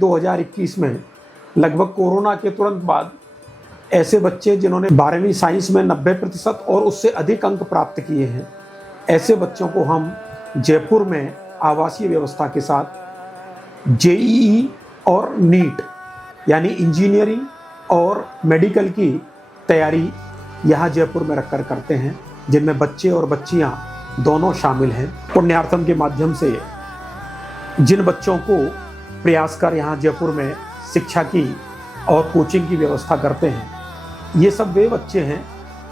2021 में लगभग कोरोना के तुरंत बाद ऐसे बच्चे जिन्होंने 12वीं साइंस में 90% और उससे अधिक अंक प्राप्त किए हैं, ऐसे बच्चों को हम जयपुर में आवासीय व्यवस्था के साथ जेईई और नीट यानी इंजीनियरिंग और मेडिकल की तैयारी यहाँ जयपुर में रखकर करते हैं, जिनमें बच्चे और बच्चियाँ दोनों शामिल हैं। पुण्यार्थम के माध्यम से जिन बच्चों को प्रयास कर यहाँ जयपुर में शिक्षा की और कोचिंग की व्यवस्था करते हैं, ये सब वे बच्चे हैं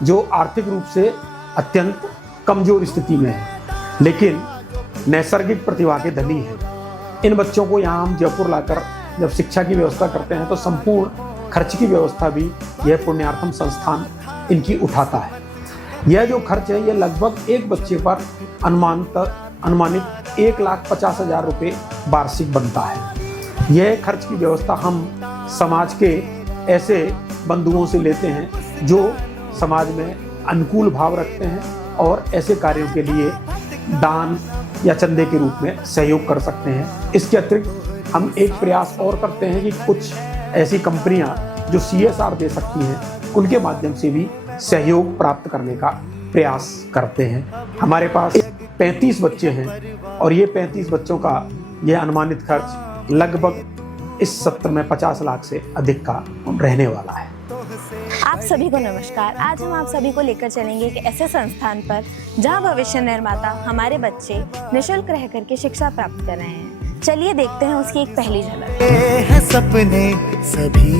जो आर्थिक रूप से अत्यंत कमजोर स्थिति में हैं, लेकिन नैसर्गिक प्रतिभा के धनी हैं। इन बच्चों को यहाँ हम जयपुर लाकर जब शिक्षा की व्यवस्था करते हैं तो संपूर्ण खर्च की व्यवस्था भी यह पुण्यार्थम संस्थान इनकी उठाता है। यह जो खर्च है, यह लगभग एक बच्चे पर अनुमानित 1,50,000 रुपये वार्षिक बनता है। यह खर्च की व्यवस्था हम समाज के ऐसे बंधुओं से लेते हैं जो समाज में अनुकूल भाव रखते हैं और ऐसे कार्यों के लिए दान या चंदे के रूप में सहयोग कर सकते हैं। इसके अतिरिक्त हम एक प्रयास और करते हैं कि कुछ ऐसी कंपनियां जो CSR दे सकती हैं, उनके माध्यम से भी सहयोग प्राप्त करने का प्रयास करते हैं। हमारे पास 35 बच्चे हैं और ये 35 बच्चों का यह अनुमानित खर्च लगभग इस सत्र में 50 लाख से अधिक का रहने वाला है। आप सभी को नमस्कार। आज हम आप सभी को लेकर चलेंगे एक ऐसे संस्थान पर जहां भविष्य निर्माता हमारे बच्चे निःशुल्क रह करके शिक्षा प्राप्त कर रहे हैं। चलिए देखते हैं उसकी एक पहली झलक। है सपने सभी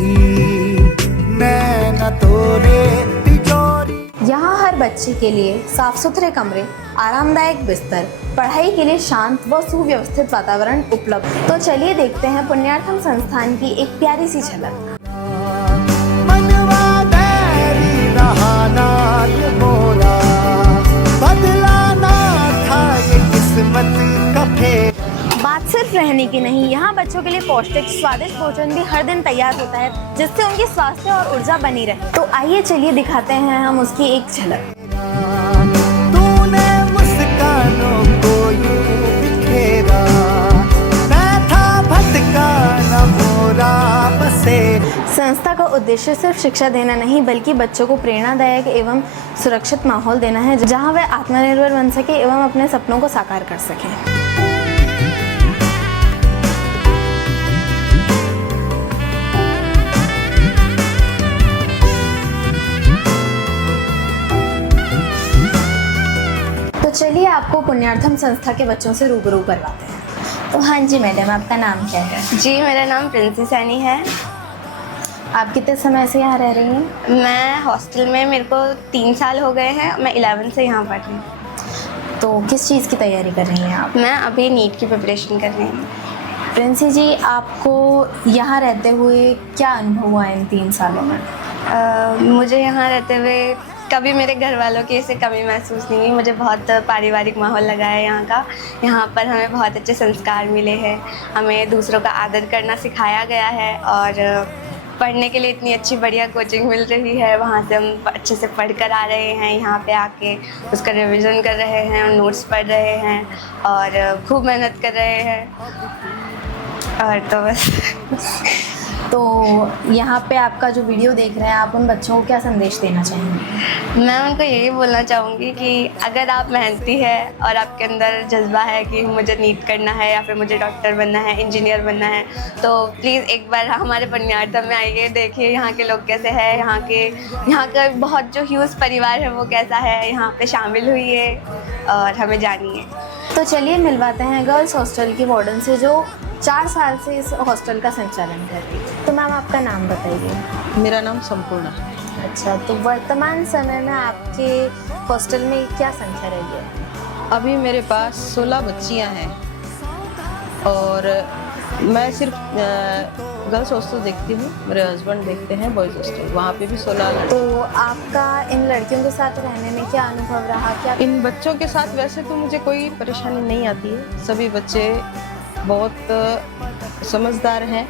नैना तोरे तिजोरी। यहाँ हर बच्चे के लिए साफ सुथरे कमरे, आरामदायक बिस्तर, पढ़ाई के लिए शांत व सुव्यवस्थित वातावरण उपलब्ध। तो चलिए देखते हैं पुण्यार्थम संस्थान की एक प्यारी सी झलक। बात सिर्फ रहने की नहीं, यहाँ बच्चों के लिए पौष्टिक स्वादिष्ट भोजन भी हर दिन तैयार होता है, जिससे उनकी स्वास्थ्य और ऊर्जा बनी रहे। तो आइए चलिए दिखाते हैं हम उसकी एक झलक। तूने मुस्कानों को यूं बिखेरा, मैं था भटका न मोरा बसे। संस्था का उद्देश्य सिर्फ शिक्षा देना नहीं, बल्कि बच्चों को प्रेरणादायक एवं सुरक्षित माहौल देना है, जहाँ वे आत्मनिर्भर बन सके एवं अपने सपनों को साकार कर सकें। तो चलिए आपको पुण्यार्थम संस्था के बच्चों से रूबरू करवाते हैं। तो हाँ जी मैडम, आपका नाम क्या है? जी, मेरा नाम प्रिंसी सैनी है। आप कितने समय से यहाँ रह रही हैं? मैं हॉस्टल में, मेरे को 3 साल हो गए हैं। मैं 11 से यहाँ पढ़ रही हूँ। तो किस चीज़ की तैयारी कर रही हैं आप? मैं अभी नीट की प्रिपरेशन कर रही हूँ। प्रिंसी जी, आपको यहाँ रहते हुए क्या अनुभव हुआ इन 3 सालों में? मुझे यहाँ रहते हुए कभी मेरे घर वालों की ऐसे कमी महसूस नहीं हुई। मुझे बहुत पारिवारिक माहौल लगा है यहाँ का। यहाँ पर हमें बहुत अच्छे संस्कार मिले हैं, हमें दूसरों का आदर करना सिखाया गया है और पढ़ने के लिए इतनी अच्छी बढ़िया कोचिंग मिल रही है। वहाँ से हम अच्छे से पढ़ कर आ रहे हैं, यहाँ पे आके उसका रिवीजन कर रहे हैं और नोट्स पढ़ रहे हैं और खूब मेहनत कर रहे हैं। और तो बस तो यहाँ पे आपका जो वीडियो देख रहे हैं, आप उन बच्चों को क्या संदेश देना चाहेंगे? मैं उनको यही बोलना चाहूँगी कि अगर आप मेहनती है और आपके अंदर जज्बा है कि मुझे नीट करना है या फिर मुझे डॉक्टर बनना है, इंजीनियर बनना है, तो प्लीज़ एक बार हमारे पुण्यार्थम में आइए, देखिए यहाँ के लोग कैसे हैं, यहाँ का बहुत जो ह्यूज परिवार है वो कैसा है, यहाँ पे शामिल हुई और हमें जानिए। तो चलिए मिलवाते हैं गर्ल्स हॉस्टल की वार्डन से, जो 4 साल से इस हॉस्टल का संचालन कर रही है। तो मैम, आपका नाम बताइए। मेरा नाम संपूर्णा है। अच्छा, तो वर्तमान समय में आपके हॉस्टल में क्या संख्या रही है? अभी मेरे पास 16 बच्चियां हैं और मैं सिर्फ गर्ल्स हॉस्टल देखती हूँ, मेरे हस्बैंड देखते हैं बॉयज़ हॉस्टल, वहाँ पे भी 16 लड़के। तो आपका इन लड़कियों के साथ रहने में क्या अनुभव रहा? क्या इन बच्चों के साथ वैसे तो मुझे कोई परेशानी नहीं आती है। सभी बच्चे बहुत समझदार हैं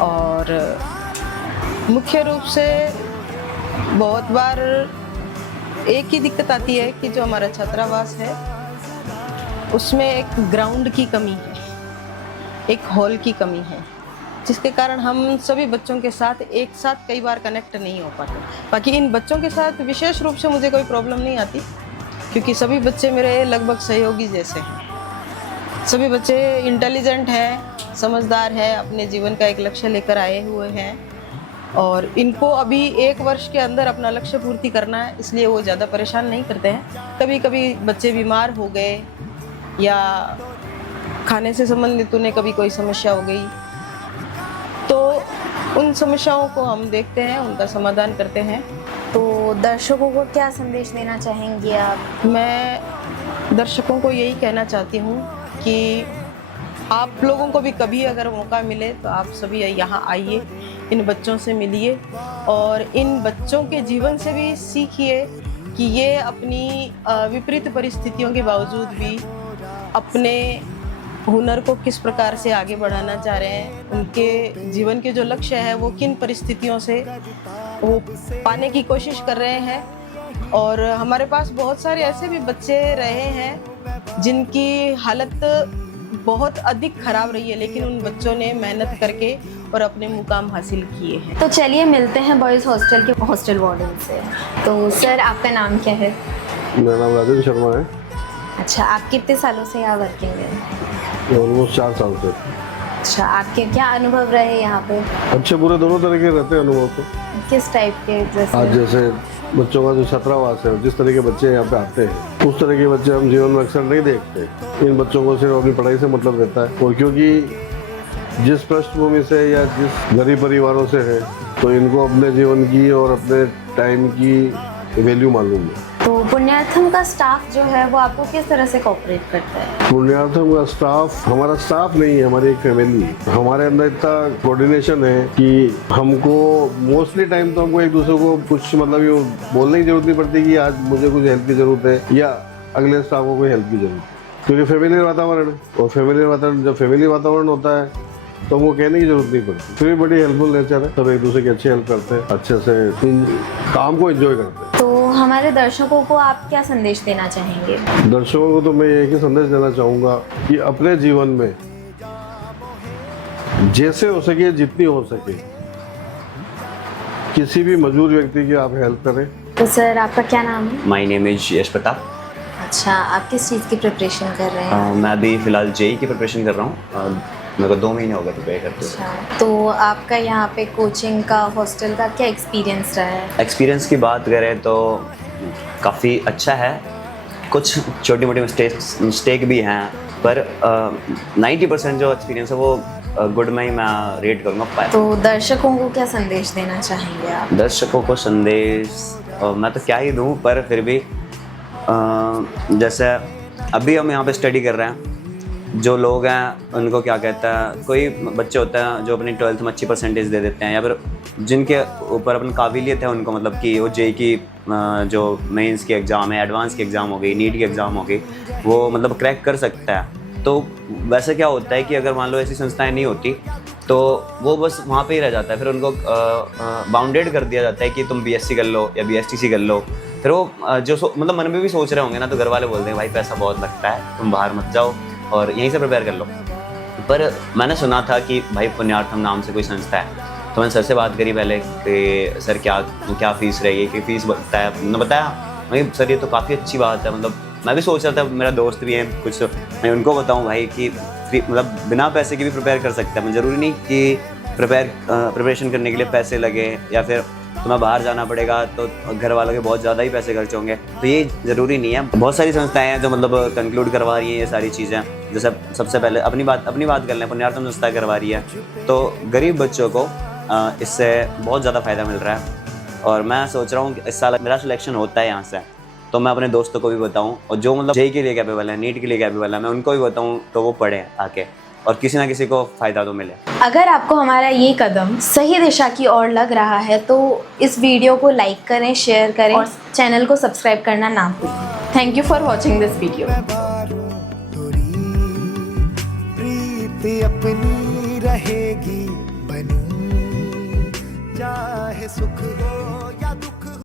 और मुख्य रूप से बहुत बार एक ही दिक्कत आती है कि जो हमारा छात्रावास है उसमें एक ग्राउंड की कमी है, एक हॉल की कमी है। जिसके कारण हम सभी बच्चों के साथ एक साथ कई बार कनेक्ट नहीं हो पाते। बाकी इन बच्चों के साथ विशेष रूप से मुझे कोई प्रॉब्लम नहीं आती, क्योंकि सभी बच्चे मेरे लगभग सहयोगी जैसे हैं। सभी बच्चे इंटेलिजेंट हैं, समझदार हैं, अपने जीवन का एक लक्ष्य लेकर आए हुए हैं और इनको अभी 1 वर्ष के अंदर अपना लक्ष्य पूर्ति करना है, इसलिए वो ज़्यादा परेशान नहीं करते हैं। कभी कभी बच्चे बीमार हो गए या खाने से संबंधित उन्हें कभी कोई समस्या हो गई तो उन समस्याओं को हम देखते हैं, उनका समाधान करते हैं। तो दर्शकों को क्या संदेश देना चाहेंगे आप? मैं दर्शकों को यही कहना चाहती हूँ कि आप लोगों को भी कभी अगर मौका मिले तो आप सभी यहाँ आइए, इन बच्चों से मिलिए और इन बच्चों के जीवन से भी सीखिए कि ये अपनी विपरीत परिस्थितियों के बावजूद भी अपने हुनर को किस प्रकार से आगे बढ़ाना चाह रहे हैं, उनके जीवन के जो लक्ष्य है वो किन परिस्थितियों से वो पाने की कोशिश कर रहे हैं। और हमारे पास बहुत सारे ऐसे भी बच्चे रहे हैं जिनकी हालत बहुत अधिक खराब रही है, लेकिन उन बच्चों ने मेहनत करके और अपने मुकाम हासिल किए हैं। तो चलिए मिलते हैं बॉयज़ हॉस्टल के हॉस्टल वार्डन से। तो सर आपका नाम क्या है? मेरा नाम राजेंद्र शर्मा है। अच्छा, आप कितने सालों से यहाँ वर्किंग हैं? ऑलमोस्ट 4 साल से। अच्छा, आपके क्या अनुभव रहे यहाँ पे? अच्छे बुरे दोनों तरह के रहते हैं अनुभव तो। किस टाइप के? आज जैसे बच्चों का जो छात्रावास है, जिस तरह के बच्चे यहाँ पे आते हैं उस तरह के बच्चे हम जीवन में अक्सर नहीं देखते। इन बच्चों को सिर्फ अपनी पढ़ाई से मतलब रहता है और क्योंकि जिस पृष्ठभूमि से या जिस गरीब परिवारों से है तो इनको अपने जीवन की और अपने टाइम की वैल्यू मालूम है। तो पुण्यार्थम का स्टाफ जो है वो आपको किस तरह से कोऑपरेट करता है? पुण्यार्थम का स्टाफ हमारा स्टाफ नहीं है, हमारी एक फैमिली है। हमारे अंदर इतना कोऑर्डिनेशन है कि हमको मोस्टली टाइम तो हमको एक दूसरे को कुछ मतलब ये बोलने की जरूरत नहीं पड़ती कि आज मुझे कुछ हेल्प की जरूरत है या अगले स्टाफ को कोई हेल्प की जरूरत है, क्योंकि फैमिली वातावरण है। और फैमिली वातावरण जब फैमिली वातावरण होता है तो हमको कहने की जरूरत नहीं पड़ती। फिर भी बड़ी हेल्पफुल नेचर है, सब एक दूसरे की अच्छी हेल्प करते हैं, अच्छे से काम को एंजॉय करते हैं। तो हमारे दर्शकों को आप क्या संदेश देना चाहेंगे? दर्शकों को तो मैं एक ही संदेश देना चाहूँगा कि अपने जीवन में जैसे हो सके, जितनी हो सके, किसी भी मजबूर व्यक्ति की आप हेल्प करें। तो सर आपका क्या नाम है? माय नेम इज यश प्रताप। अच्छा, आप किस चीज़ की प्रिपरेशन कर रहे हैं? मैं अभी फ़िलहाल जेई की प्रिपरेशन कर रहा हूँ। मेरे को 2 महीने हो गए प्रिपेयर करते हुए। अच्छा, तो आपका यहाँ पे कोचिंग का, हॉस्टल का क्या एक्सपीरियंस रहा है? एक्सपीरियंस की बात करें तो काफ़ी अच्छा है। कुछ छोटी मोटी मिस्टेक भी हैं, पर 90% जो एक्सपीरियंस है वो गुड में ही मैं रेट करूँगा। तो दर्शकों को क्या संदेश देना चाहेंगे आप? दर्शकों को संदेश मैं तो क्या ही दूँ, पर फिर भी जैसे अभी हम यहाँ पे स्टडी कर रहे हैं, जो लोग हैं उनको क्या कहता है, कोई बच्चे होते हैं जो अपनी 12th में अच्छी परसेंटेज दे देते हैं या फिर जिनके ऊपर अपनी काबिलियत है उनको, मतलब कि वो जेई की जो मेंस की एग्ज़ाम है, एडवांस की एग्ज़ाम हो गई, नीट की एग्ज़ाम हो गई, वो मतलब क्रैक कर सकता है। तो वैसे क्या होता है कि अगर मान लो ऐसी संस्थाएं नहीं होती तो वो बस वहाँ पे ही रह जाता है, फिर उनको बाउंडेड कर दिया जाता है कि तुम बीएससी कर लो या बीएसटीसी कर लो। फिर वो जो मतलब मन में भी सोच रहे होंगे ना, तो घर वाले बोलते हैं भाई पैसा बहुत लगता है, तुम बाहर मत जाओ और यहीं से प्रिपेयर कर लो। पर मैंने सुना था कि भाई पुण्यार्थम नाम से कोई संस्था है, तो मैंने सर से बात करी पहले कि सर क्या फ़ीस रहेगी, कि फ़ीस बताया, उन्होंने बताया भाई सर ये तो काफ़ी अच्छी बात है। मतलब मैं भी सोच रहा था, मेरा दोस्त भी है कुछ, मैं उनको बताऊं भाई कि मतलब बिना पैसे के भी प्रिपेयर कर सकते हैं। ज़रूरी नहीं कि प्रिपरेशन करने के लिए पैसे लगे या फिर तुम्हें बाहर जाना पड़ेगा तो घर वालों के बहुत ज़्यादा ही पैसे खर्च होंगे, तो ये ज़रूरी नहीं है। बहुत सारी संस्थाएं हैं जो मतलब कंक्लूड करवा रही हैं ये सारी चीज़ें। जैसे सबसे पहले अपनी बात कर लें, पुण्यार्थम संस्था करवा रही है, तो गरीब बच्चों को इससे बहुत ज़्यादा फ़ायदा मिल रहा है। और मैं सोच रहा हूँ कि इस साल मेरा सिलेक्शन होता है यहाँ से, तो मैं अपने दोस्तों को भी बताऊँ, और जो मतलब जेई के लिए कैपेबल है, नीट के लिए कैपेबल है, मैं उनको भी बताऊँ तो वो पढ़ें आके, और किसी ना किसी को फ़ायदा तो मिले। अगर आपको हमारा ये कदम सही दिशा की ओर लग रहा है तो इस वीडियो को लाइक करें, शेयर करें और चैनल को सब्सक्राइब करना ना भूलें। Thank you for watching this video. प्रीति अपनी रहेगी बनी, चाहे सुख हो